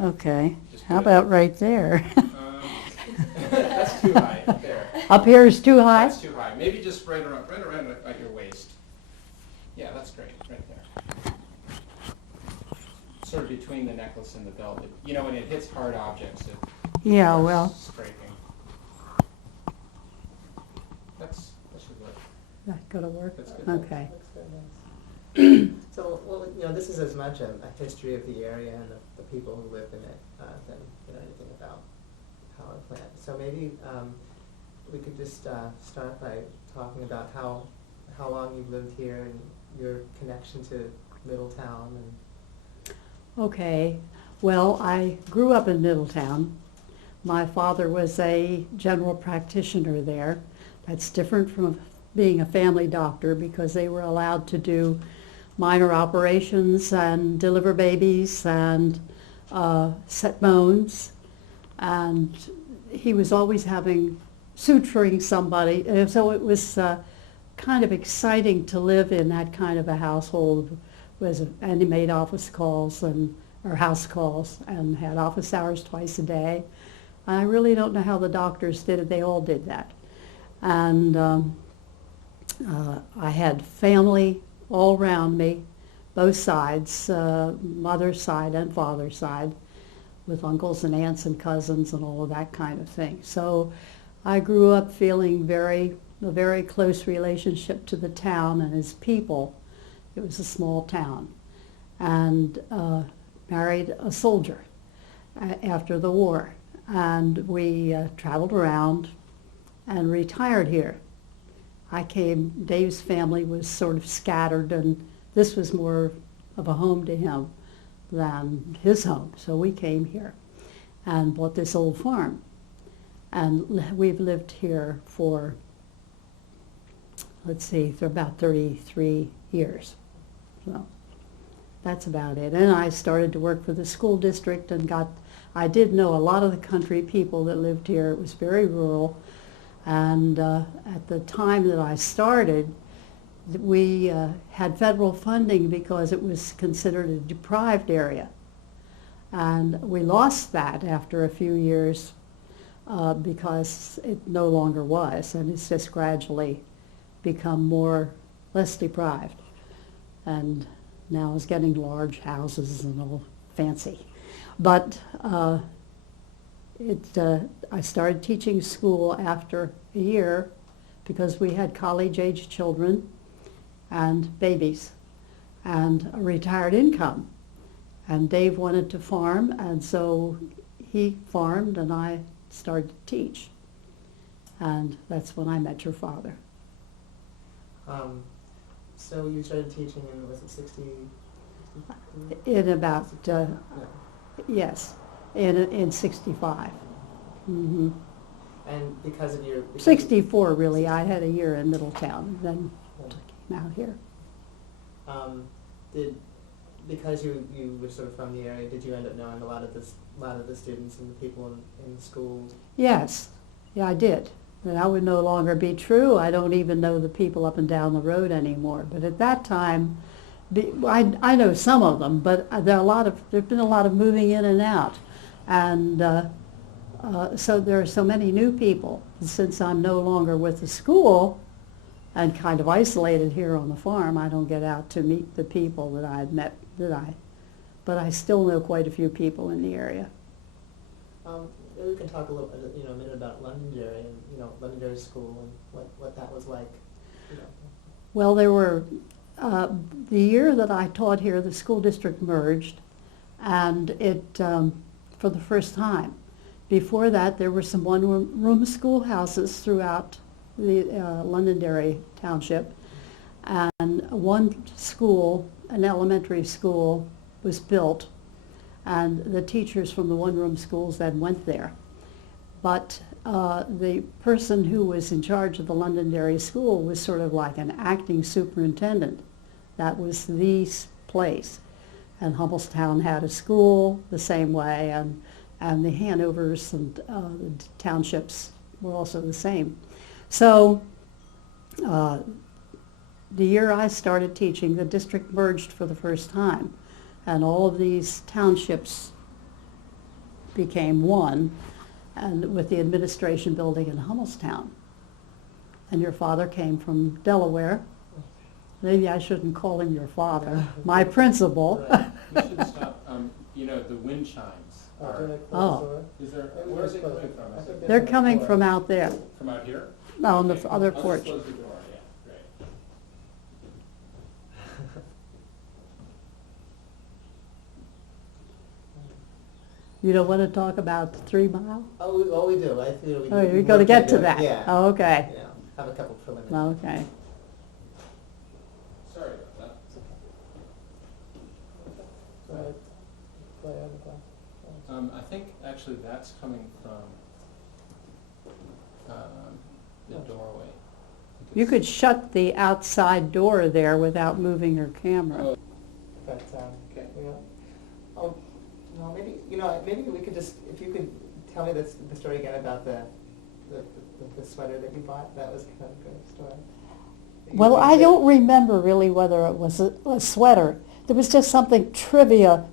Okay. Just How do it. about right there? That's too high, up there. Up here is too high? That's too high. Maybe just right around at your waist. Yeah, that's great, right there. Sort of between the necklace and the belt. You know, when it hits hard objects, it Yeah, starts well, scraping. That should work. that's gonna work? That's good. Okay. Looks very nice. So, well, you know, this is as much a history of the area and the people who live in it than anything about power plant. So maybe we could just start by talking about how long you've lived here and your connection to Middletown. And Okay. Well, I grew up in Middletown. My father was a general practitioner there. That's different from being a family doctor because they were allowed to do minor operations and deliver babies and set bones. And he was always suturing somebody. And so it was kind of exciting to live in that kind of a household. And he made office calls or house calls and had office hours twice a day. I really don't know how the doctors did it. They all did that. And I had family all around me, both sides, mother's side and father's side, with uncles and aunts and cousins and all of that kind of thing. So I grew up feeling a very close relationship to the town and its people. It was a small town. And married a soldier after the war. And we traveled around and retired here. Dave's family was sort of scattered, and this was more of a home to him than his home. So we came here and bought this old farm. And we've lived here for, for about 33 years. So that's about it. And I started to work for the school district and I did know a lot of the country people that lived here. It was very rural. And at the time that I started, we had federal funding because it was considered a deprived area. And we lost that after a few years because it no longer was. And it's just gradually become less deprived. And now it's getting large houses and all fancy. But I started teaching school after a year because we had college-age children and babies and a retired income. And Dave wanted to farm, and so he farmed and I started to teach. And that's when I met your father. So you started teaching in, was it 60? In about, no. yes, in 65. Mm-hmm. And because of your... 64, really. I had a year in Middletown, then came out here. Because you were sort of from the area, did you end up knowing a lot of the students and the people in the school? Yes, yeah, I did. That would no longer be true. I don't even know the people up and down the road anymore. But at that time, I know some of them, but there's been a lot of moving in and out. And so there are so many new people. Since I'm no longer with the school and kind of isolated here on the farm, I don't get out to meet the people that I had met, but I still know quite a few people in the area. Maybe we can talk a minute about Londonderry and, Londonderry School and what that was like, Well, there were, the year that I taught here, the school district merged, and it, for the first time. Before that, there were some one-room schoolhouses throughout the Londonderry Township, and one school, an elementary school, was built, and the teachers from the one-room schools then went there. But the person who was in charge of the Londonderry school was sort of like an acting superintendent. That was the place. And Humbolstown had a school the same way, and the Hanovers and the townships were also the same. So the year I started teaching, the district merged for the first time, and all of these townships became one, and with the administration building in Hummelstown. And your father came from Delaware. Maybe I shouldn't call him your father, my principal. You should stop, the wind chimes are, is there, where are they coming from? Is it- They're coming from out there, From out here? on the Okay, other I'll porch. just close the door, yeah, great. You don't want to talk about the 3 Mile? We do. I feel we. Oh, you're we going to look get into to it, that? Yeah. Oh, okay, Yeah, have a couple preliminary. okay. Sorry about that. I think actually that's coming from the doorway. You could shut the outside door there without moving your camera. Oh, But, okay. well, maybe we could just, if you could tell me the story again about the sweater that you bought. That was kind of a great story. Well, I don't remember really whether it was a sweater. There was just something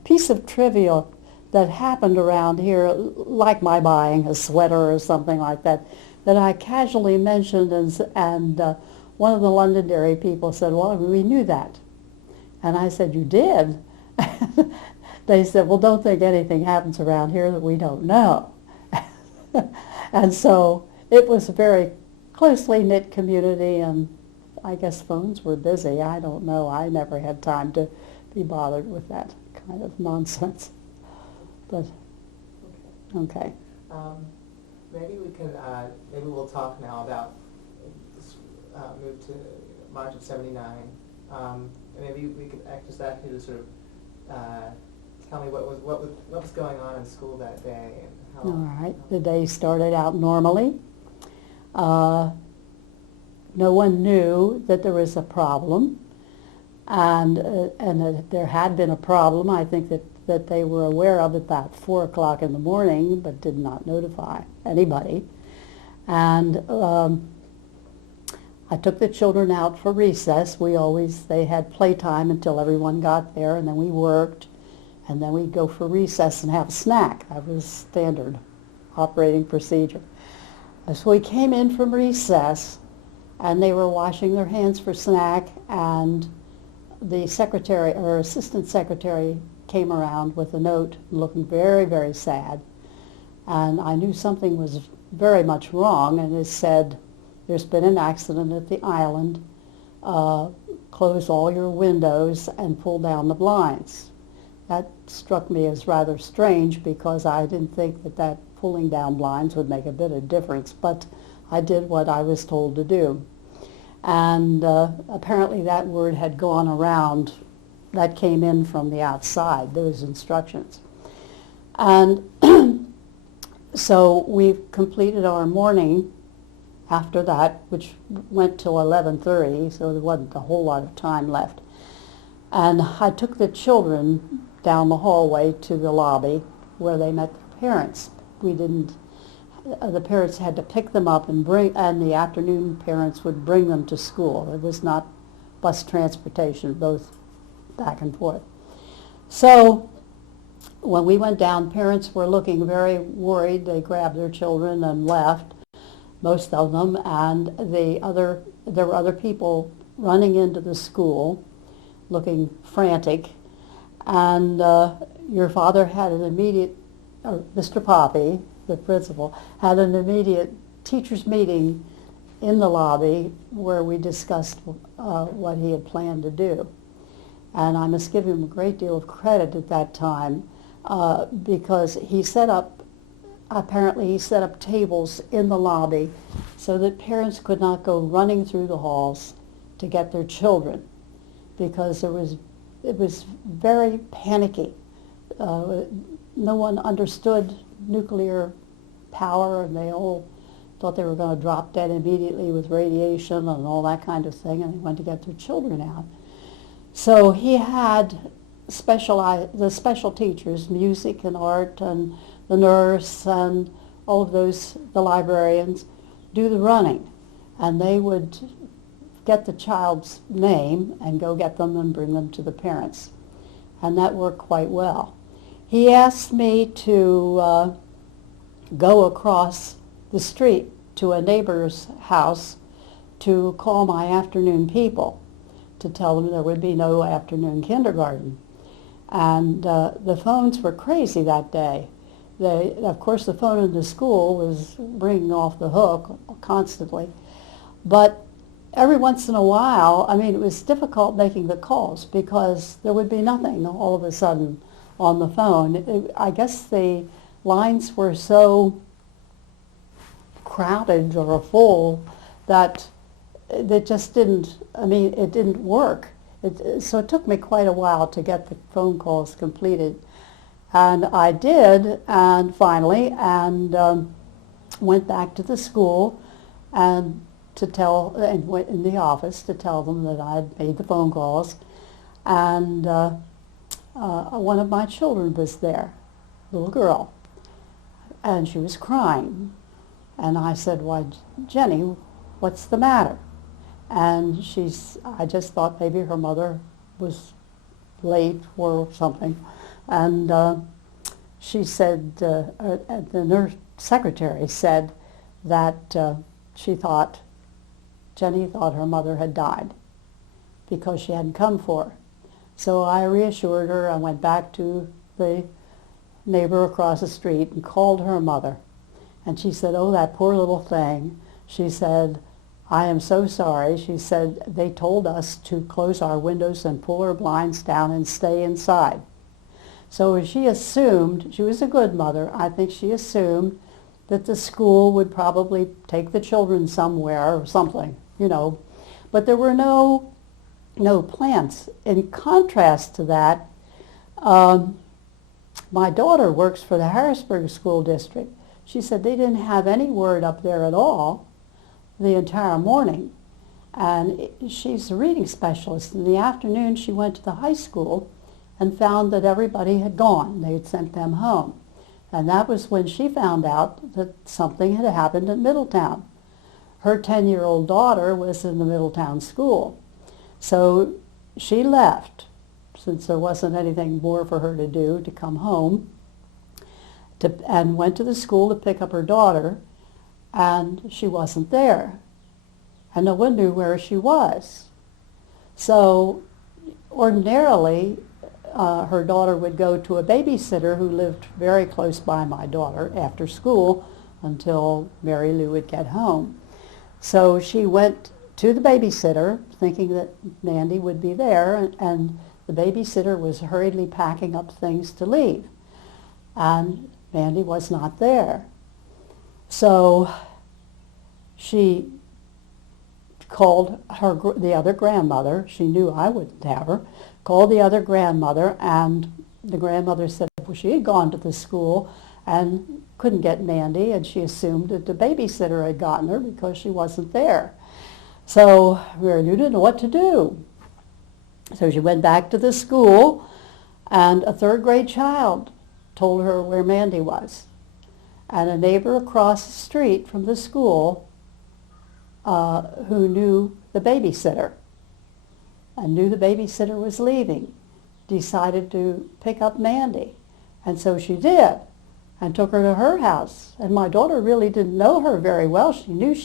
piece of trivia that happened around here, like my buying a sweater or something like that I casually mentioned, and one of the Londonderry people said, well, we knew that. And I said, you did? They said, well, don't think anything happens around here that we don't know. And so it was a very closely knit community, and I guess phones were busy. I don't know. I never had time to be bothered with that kind of nonsense. But, okay. Maybe we can, maybe we'll talk now about move to March of '79. Maybe we could just ask you to sort of tell me what was going on in school that day and how. All right. The day started out normally. No one knew that there was a problem, and that there had been a problem. I think that they were aware of it about 4 o'clock in the morning, but did not notify anybody. And I took the children out for recess. They had playtime until everyone got there, and then we worked, and then we'd go for recess and have a snack. That was standard operating procedure. So we came in from recess, and they were washing their hands for snack, and the secretary or assistant secretary came around with a note looking very, very sad. And I knew something was very much wrong, and it said, there's been an accident at the island. Close all your windows and pull down the blinds. That struck me as rather strange because I didn't think that pulling down blinds would make a bit of difference, but I did what I was told to do. And apparently that word had gone around. That came in from the outside, those instructions. And so we completed our morning after that, which went till 11:30, so there wasn't a whole lot of time left. And I took the children down the hallway to the lobby where they met their parents. The parents had to pick them up and the afternoon parents would bring them to school. It was not bus transportation, both back and forth. So when we went down, parents were looking very worried. They grabbed their children and left, most of them, and there were other people running into the school looking frantic. And your father had an immediate, or Mr. Poppy, the principal, had an immediate teachers' meeting in the lobby where we discussed what he had planned to do. And I must give him a great deal of credit at that time because apparently he set up tables in the lobby so that parents could not go running through the halls to get their children because it was very panicky. No one understood nuclear power, and they all thought they were going to drop dead immediately with radiation and all that kind of thing, and they went to get their children out. So he had the special teachers, music and art, and the nurse, and all of those, the librarians, do the running. And they would get the child's name and go get them and bring them to the parents. And that worked quite well. He asked me to go across the street to a neighbor's house to call my afternoon people to tell them there would be no afternoon kindergarten. And the phones were crazy that day. Of course, the phone in the school was ringing off the hook constantly. But every once in a while, I mean, it was difficult making the calls because there would be nothing all of a sudden on the phone. I guess the lines were so crowded or full that it just didn't, I mean, it didn't work. So it took me quite a while to get the phone calls completed. And I did, and finally, and went back to the school and went in the office to tell them that I'd made the phone calls. And one of my children was there, little girl, and she was crying. And I said, "Why, Jenny, what's the matter?" And I just thought maybe her mother was late or something. And she said, the nurse secretary said that Jenny thought her mother had died because she hadn't come for her. So I reassured her. I went back to the neighbor across the street and called her mother. And she said, "Oh, that poor little thing." She said, "I am so sorry." She said, "They told us to close our windows and pull our blinds down and stay inside." So she assumed, she was a good mother, I think she assumed that the school would probably take the children somewhere or something, you know. But there were no plans. In contrast to that, my daughter works for the Harrisburg School District. She said they didn't have any word up there at all the entire morning. And she's a reading specialist. In the afternoon, she went to the high school and found that everybody had gone. They had sent them home. And that was when she found out that something had happened at Middletown. Her 10-year-old daughter was in the Middletown school. So she left, since there wasn't anything more for her to do, to come home, and went to the school to pick up her daughter, and she wasn't there. And no one knew where she was. So ordinarily, her daughter would go to a babysitter who lived very close by my daughter after school until Mary Lou would get home. So she went to the babysitter thinking that Mandy would be there, and the babysitter was hurriedly packing up things to leave. And Mandy was not there. So she called the other grandmother. She knew I wouldn't have her. Called the other grandmother, and the grandmother said she had gone to the school and couldn't get Mandy, and she assumed that the babysitter had gotten her because she wasn't there. So Mary Lou didn't know what to do. So she went back to the school, and a third-grade child told her where Mandy was. And a neighbor across the street from the school who knew the babysitter and knew the babysitter was leaving decided to pick up Mandy. And so she did, and took her to her house. And my daughter really didn't know her very well. She knew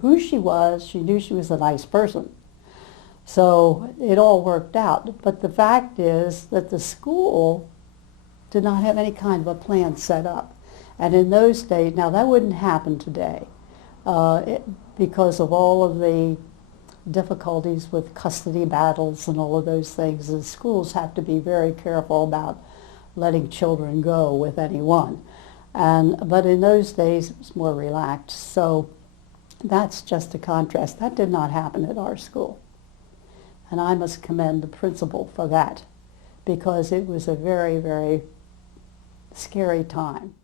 who she was. She knew she was a nice person. So it all worked out. But the fact is that the school did not have any kind of a plan set up. And in those days, now that wouldn't happen today because of all of the difficulties with custody battles and all of those things. The schools have to be very careful about letting children go with anyone. But in those days, it was more relaxed. So that's just a contrast. That did not happen at our school. And I must commend the principal for that, because it was a very, very scary time.